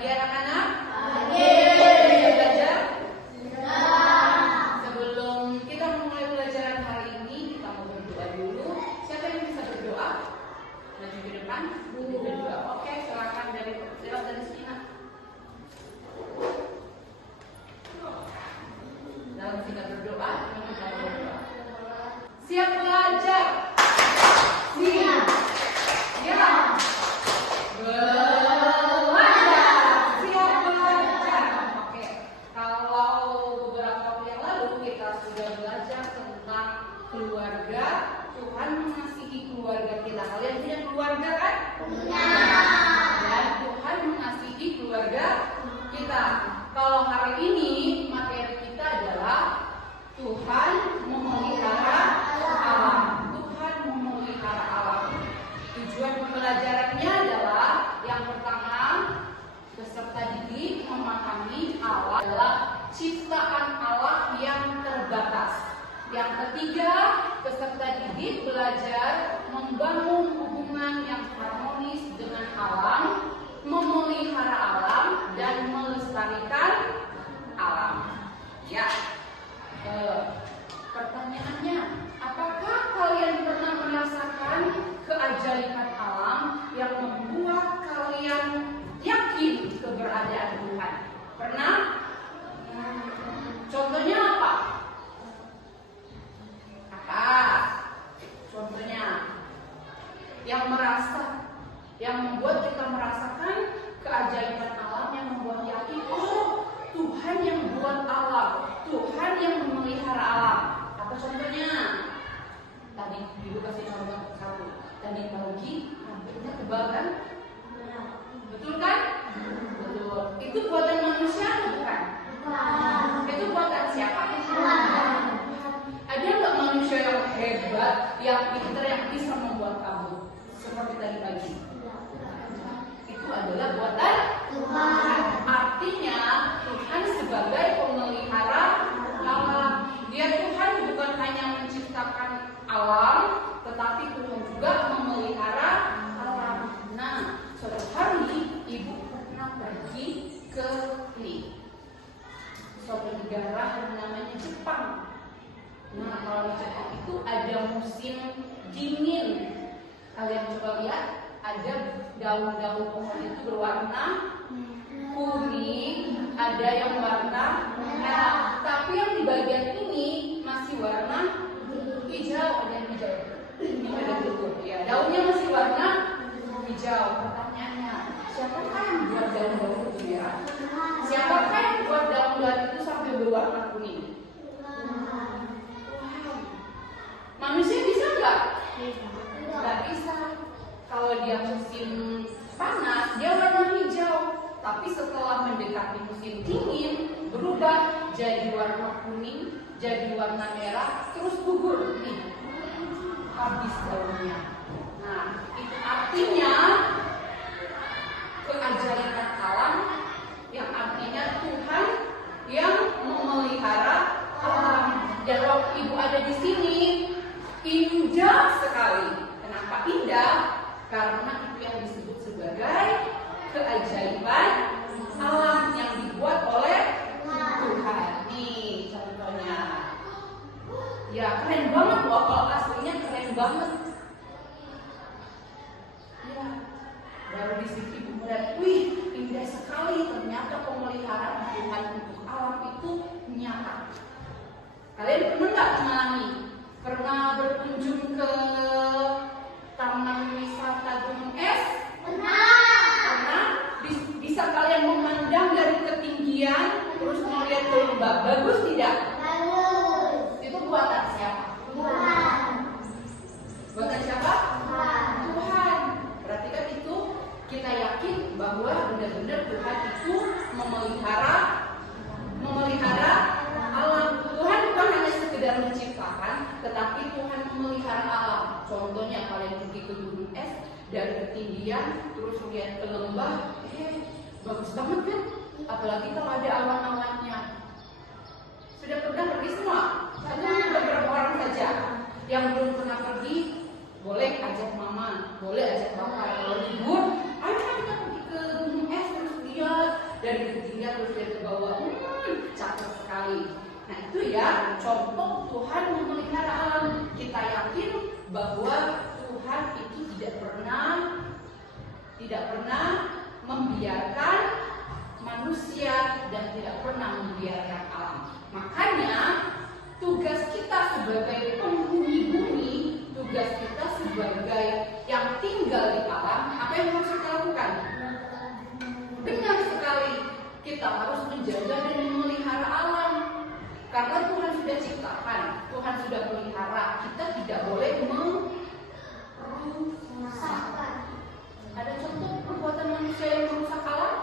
pagi anak-anak? Pagi. Belajar? Sebelum kita mulai pelajaran hari ini, kita mau berdoa dulu. Siapa yang bisa berdoa? Maju ke depan. Berdoa. Oke, silakan dari sini. Dalam kita berdoa, kita berdoa. Siap belajar? Siap. Ya. Keluarga, Tuhan mengasihi keluarga kita. Kalian punya keluarga kan? Punya. Dan Tuhan mengasihi keluarga kita. Kalau hari ini materi kita adalah Tuhan memelihara alam. Tuhan memelihara alam. Tujuan pembelajarannya adalah yang pertama, peserta didik memahami alam adalah ciptaan Allah yang terbatas. Yang ketiga, peserta didik belajar membangun hubungan yang harmonis dengan alam, memelihara alam, dan melestarikan alam. Ya, pertanyaannya, apakah kalian pernah merasakan keajaiban alam yang membuat kalian yakin keberadaan Tuhan? Pernah? Contohnya apa? Contohnya yang membuat kita merasakan keajaiban alam, yang membuat yakin, oh, Tuhan yang buat alam, Tuhan yang memelihara alam. Apa contohnya? Tadi ibu kasih contoh satu. Tadi pagi rambutnya tebal kan? Betul kan? Betul. Itu buatan manusia atau bukan? Itu buatan siapa? Ada nggak manusia yang hebat, yang pintar, yang bisa membuat kamu seperti tadi pagi? Itu adalah buatan Tuhan. Artinya Tuhan sebagai pemelihara alam. Dia Tuhan bukan hanya menciptakan alam, tetapi Tuhan juga memelihara alam. Nah, suatu hari ibu pernah pergi ke suatu negara yang namanya Jepang. Nah, kalau di Jepang itu ada musim dingin. Kalian coba lihat, ada daun-daun pohon itu berwarna kuning, ada yang warna merah. Tapi yang di bagian ini masih warna hijau, ada yang hijau. Ini ada tutup. Ya, daunnya masih warna hijau. Pertanyaannya, siapakah yang buat daun-daun itu merah? Siapakah yang buat daun-daun itu sampai berwarna kuning? Manusia bisa nggak? Nggak bisa. Kalau dia musim panas, dia warna hijau. Tapi setelah mendekati musim dingin, berubah jadi warna kuning, jadi warna merah, terus gugur. Nih, habis daunnya. Nah, itu artinya keajaiban alam, yang artinya Tuhan yang memelihara alam. Dan waktu ibu ada di sini, indah sekali. Kenapa indah? Karena itu yang disebut sebagai keajaiban alam yang dibuat oleh Tuhan. Nih contohnya. Ya, keren banget loh. Kalau aslinya keren banget. Ya, baru di sini ibu melihat, wih, indah sekali. Ternyata pemeliharaan Tuhan untuk alam itu nyata. Kalian pernah nggak mengalami? Pernah berkunjung ke Taman Wisata Gunung Es? Pernah? Bisa kalian memandang dari ketinggian terus melihat ke lembah? Bagus tidak? Bagus. Itu buatan siapa? Tuhan. Buatan siapa? Tuhan. Berarti kan itu kita yakin bahwa benar-benar Tuhan itu memelihara alam. Tuhan bukan hanya sekedar menciptakan, tetapi Tuhan memelihara alam. Contohnya kalian pergi ke gunung es, dari ketinggian terus lihat ke lembah, bagus banget kan? Apalagi kalau ada awan-awannya. Sudah pernah pergi semua? Hanya beberapa orang saja. Yang belum pernah pergi, boleh ajak mama, boleh ajak bapak. Kalau libur, ayo kita pergi ke gunung es terus lihat sekali. Nah itu ya contoh Tuhan memelihara alam. Kita yakin bahwa Tuhan itu tidak pernah membiarkan manusia dan tidak pernah membiarkan alam. Makanya tugas kita sebagai penghuni bumi, tugas kita sebagai yang tinggal di alam, apa yang harus kita lakukan? Benar sekali, kita harus menjaga dan memelihara alam. Karena Tuhan sudah ciptakan, Tuhan sudah pelihara, kita tidak boleh merusakkan. Ada contoh perbuatan manusia yang merusak alam?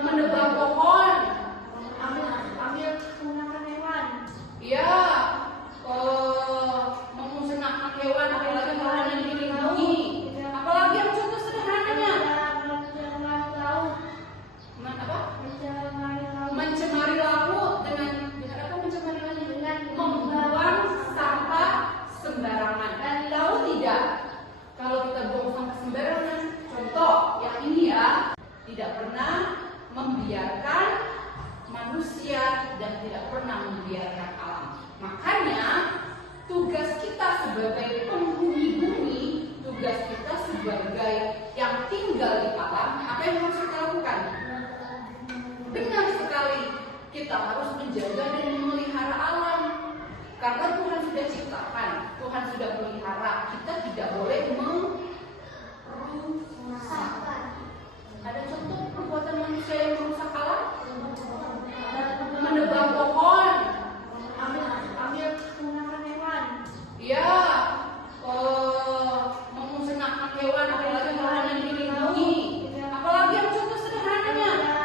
Menebang pohon, ambil menggunakan hewan. Ya, memusnahkan hewan, apalagi hewan yang dilindungi. Apalagi yang contoh sederhananya. Mencemari laut dengan membuang sampah sembarangan. Dan tahu tidak? Kalau kita buang sampah sembarangan, contoh yang ini ya, tidak pernah membiarkan manusia dan tidak pernah membiarkan alam. Makanya tugas kita sebagai penghuni bumi, tugas kita sebagai yang tinggal di alam, apa yang harus kita lakukan? Benar sekali, kita harus menjaga dan memelihara alam. Karena Tuhan sudah ciptakan, Tuhan sudah pelihara, kita tidak boleh merusakkan. Ada contoh perbuatan manusia yang merusak alam? Menebang pohon, ambil menggunakan hewan. Ya, memusnahkan hewan, apalagi hewan yang dilindungi. Apalagi yang contoh sederhananya.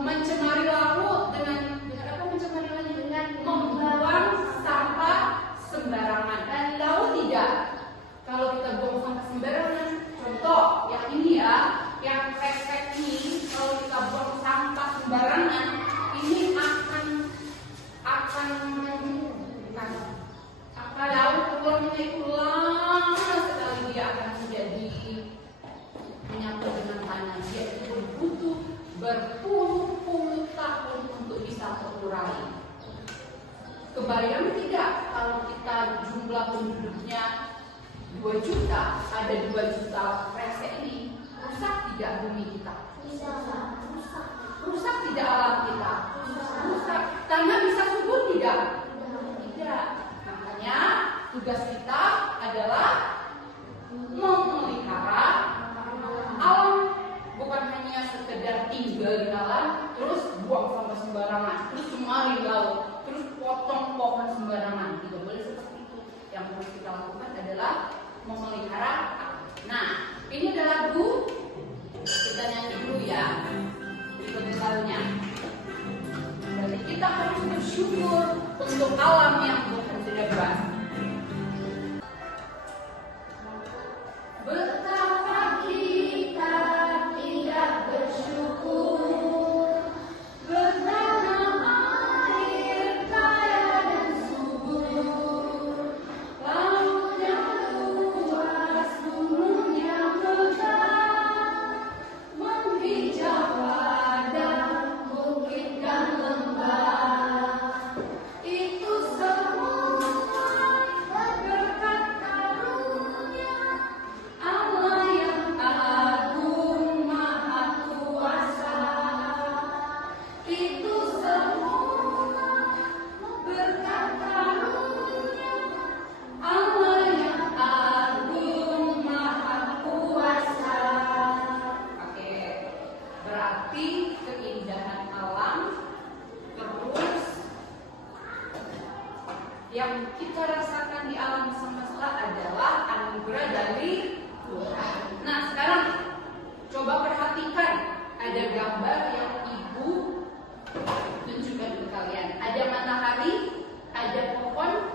Mencemari laut dengan membuang sampah sembarangan. Dan tahu tidak? Kalau kita buang sampah sembarangan, contoh yang ini ya, yang resek ini, kalau kita buang sampah sembarangan, ini akan daun keluarnya itu lama sekali, dia akan menjadi menyatu dengan tanah. Dia itu butuh berpuluh-puluh tahun untuk bisa terurai. Kebayang tidak kalau kita jumlah penduduknya 2 juta, ada 2 juta resek ini, rusak tidak bumi kita? Rusak tidak alam kita? Rusak. Tanah bisa subur tidak? Tidak. Makanya tugas kita adalah memelihara alam, bukan hanya sekedar tinggal di alam, terus buang sampah sembarangan, terus cemari laut, terus potong pohon sembarangan. Tidak boleh seperti itu. Yang harus kita lakukan adalah memelihara alam. Nah, ini ada lagu, kita nyanyi dulu ya. Ikut lagunya. Berarti kita harus bersyukur untuk alam yang Tuhan sudah buat. Betapa kita tidak bersyukur, bertanam air kaya dan subur, laut yang luas, gunung yang megah, menghijau padang, bukit dan lembah. Itu semua berkat karunia Allah yang agung maha kuasa. Itu semua berkat karunia Allah yang agung maha kuasa. Oke, berarti keindahan alam terus yang kita rasakan di alam semesta adalah anugerah dari Tuhan. Nah, sekarang coba perhatikan, ada gambar yang Ibu tunjukkan ke kalian. Ada matahari, ada pohon,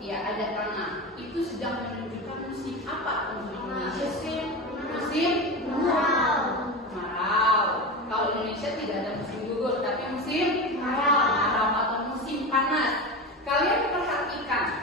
ya ada tanah. Itu sedang menunjukkan musim apa untuk Indonesia? Musim kemarau. Kalau Indonesia tidak ada musim gugur, tapi musim kemarau atau musim panas. Kalian perhatikan,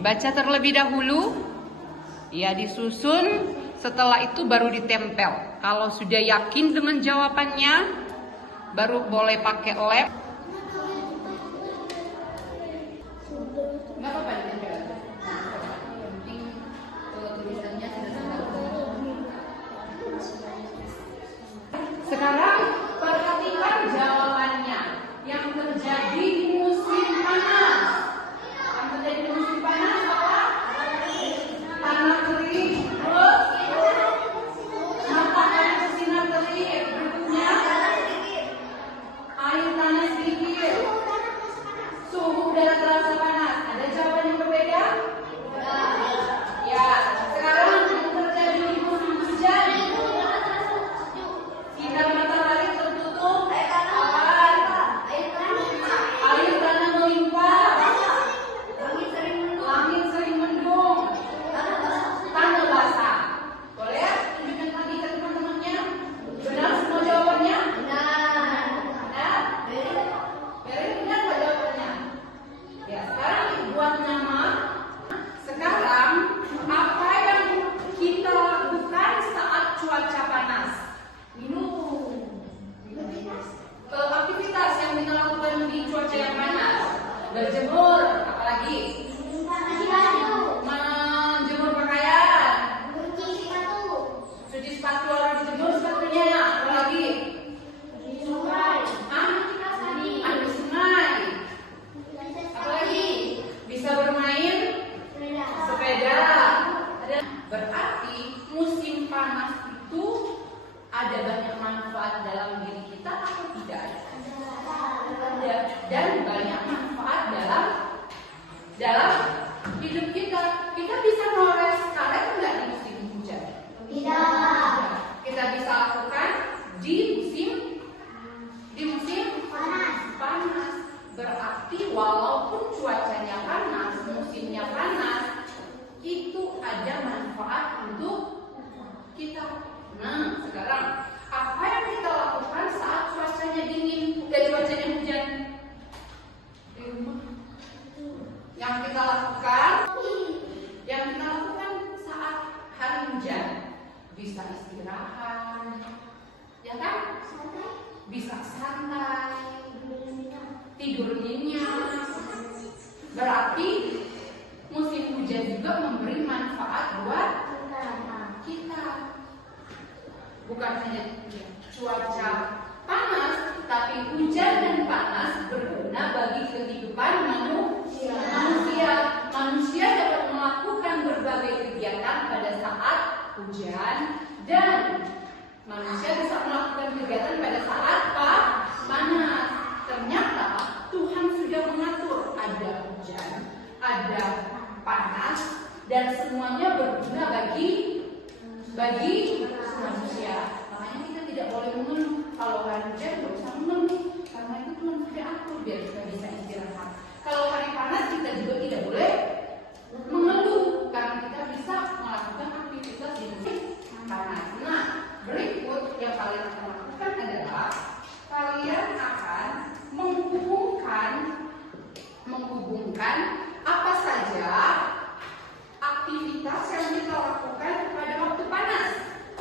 Dibaca terlebih dahulu, ya disusun, setelah itu baru ditempel. Kalau sudah yakin dengan jawabannya, baru boleh pakai lem. Nggak apa-apa ditempel. Yang penting tulisannya sudah terbaca. Sekarang perhatikan jawabannya. Yang terjadi di musim panas. Yang terjadi di musim panas apa? Tanah kering. Terus matahari bersinar terik. Berikutnya air tanah sedikit. Suhu udara terasa panas. Ada jawaban yang berbeda? Ya. Sekarang yang terjadi di musim hujan. Sinar matahari tertutup. Air tanah melimpah. Langit sering mendung. Tanah basah. Boleh tunjukkan lagi ke teman-temannya? Benar semua jawabannya? Benar? Very benar nggak jawabannya? Ya, sekarang buat nama. Sekarang apa yang kita lakukan saat cuaca panas? Minum. Aktivitas yang kita lakukan di cuaca yang panas. Berjemur, apalagi? Menjemur pakaian. Cuci sepatu, orang dijemur sepatunya. Apalagi? Mandi sungai. Apalagi? Bisa bermain sepeda. Berarti musim panas itu ada banyak manfaat dalam diri kita atau tidak? Ada. Dan banyak manfaat dalam hidup kita. Kita bisa ngores karet enggak di musim hujan? Tidak. Kita bisa lakukan di musim panas. Berarti walaupun cuacanya panas, musimnya panas, itu ada manfaat untuk kita. Nah, sekarang apa yang kita lakukan saat cuacanya dingin dan cuacanya hujan? Di rumah. Yang kita lakukan saat hari hujan, bisa istirahat, ya kan? Bisa santai, tidur nyenyak. Berarti musim hujan juga memberi manfaat buat kita. Bukan hanya cuaca panas, tapi hujan dan panas berguna bagi kehidupan manusia. Manusia dapat melakukan berbagai kegiatan pada saat hujan, dan manusia bisa melakukan kegiatan pada saat panas. Ternyata Tuhan sudah mengatur ada hujan, ada panas, dan semuanya berguna bagi manusia. Makanya kita tidak boleh mengeluh. Kalau hari hujan tidak usah mengeluh, karena itu Tuhan sudah atur biar kita bisa istirahat. Kalau hari panas kita juga tidak boleh mengeluh, karena kita bisa melakukan aktivitas di musim panas. Nah, berikut yang kalian akan lakukan adalah kalian akan menghubungkan apa saja aktivitas yang kita lakukan pada waktu panas.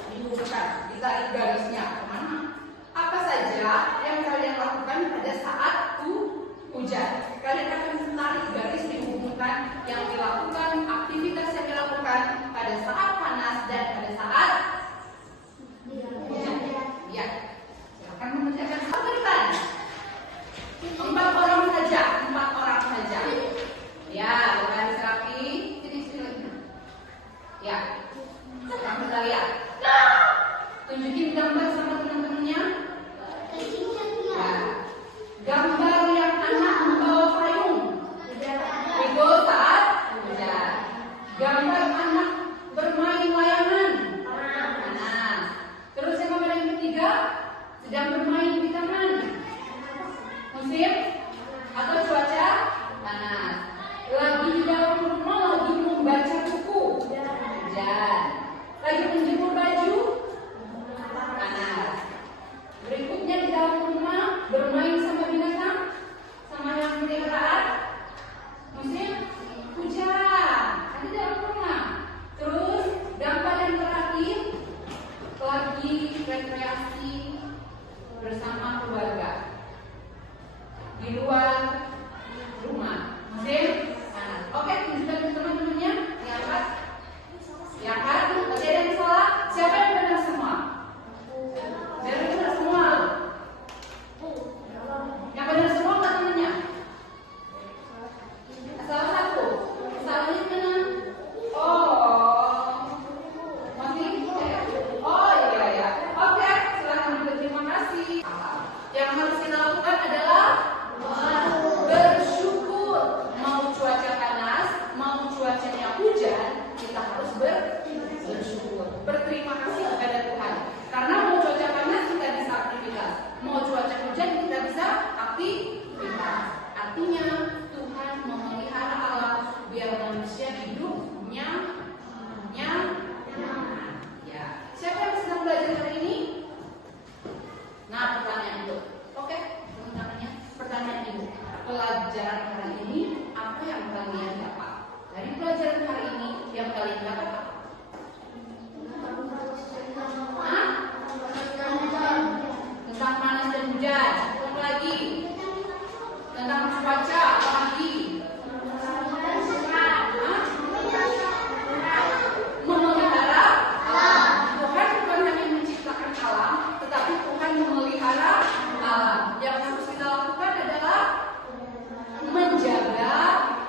Dihubungkan, ditarik garisnya kemana? Apa saja yang kalian lakukan pada saat hujan? Kalian akan tarik garis, dihubungkan yang dilakukan, aktivitas yang dilakukan pada saat panas dan pada saat hujan. Ya, silakan mengerjakan. Berikan 4 orang saja. Ya, berbaris rapi. Sini. Ya, sekarang kita lihat. Tunjukin gambar sama teman-temannya. Ya. Gambar yang anak membawa payung. Ego saat hujan. Gambar anak bermain layangan. Nah, terus yang gambar yang ketiga sedang bermain di taman. Musim atau cuaca panas. Lagi di dalam rumah, lagi membaca buku. Hujan. Lagi menjemur baju. Panas. Berikutnya di dalam rumah bermain sama binatang, sama yang peliharaan. Musim hujan. harus kita lakukan adalah bersyukur. Mau cuaca panas, mau cuacanya hujan, kita harus bersyukur, berterima kasih kepada Tuhan. Karena mau cuaca panas kita bisa aktivitas, mau cuaca hujan kita bisa aktivitas. Artinya Tuhan memelihara alam biar manusia hidupnya nyaman. Ya, siapa yang sedang belajar hari ini? Nah, pertanyaan itu. Oke, teman-temannya. Pertanyaan ibu. Pelajaran hari ini apa yang kalian dapat? Dari pelajaran hari ini yang kalian dapat apa? Tentang panas dan hujan. Apa lagi? Tentang cuaca. Apa lagi? Memelihara alam. Tuhan bukan hanya menciptakan alam, tetapi Tuhan memelihara alam. Yang harus kita lakukan adalah menjaga,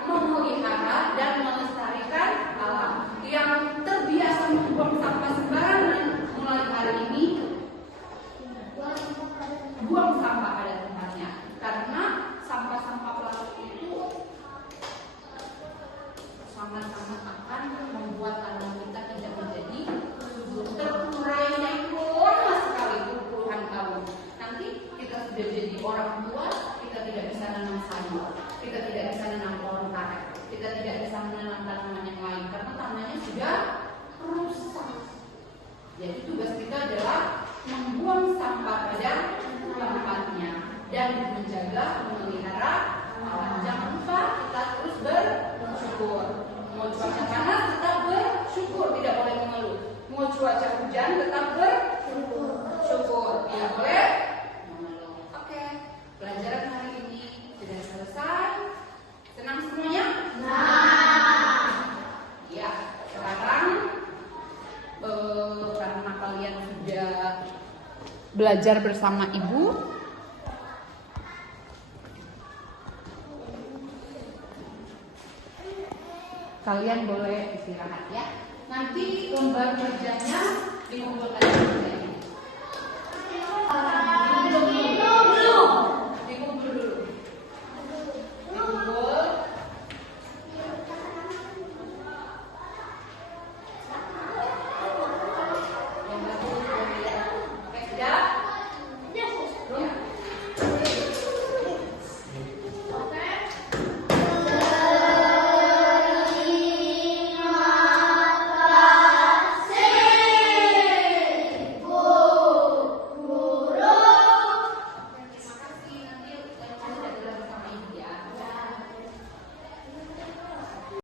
memelihara, dan melestarikan alam. Yang terbiasa membuang sampah sembarangan mulai hari ini, buang sampah pada tempatnya. Karena sampah-sampah plastik itu sangat-sangat akan membuat tanah kita tidak menjadi subur. Terurainya itu lama sekali, puluhan tahun. Nanti kita sudah jadi orang tua, kita tidak bisa nanam sayur, kita tidak bisa nanam pohon karet, kita tidak bisa menanam tanaman yang lain karena tanahnya sudah rusak. Jadi tugas kita adalah membuang sampah pada tempatnya dan menjaga, memelihara alam. Jangan lupa kita terus bersyukur. Mau cuaca panas tetap bersyukur, tidak boleh mengeluh. Mau cuaca hujan tetap bersyukur, tidak boleh mengeluh. Oke, pelajaran hari ini sudah selesai. Senang semuanya? Ya, sekarang karena kalian sudah belajar bersama ibu, kalian boleh istirahat ya. Nanti lembar kerjanya dikumpulkan.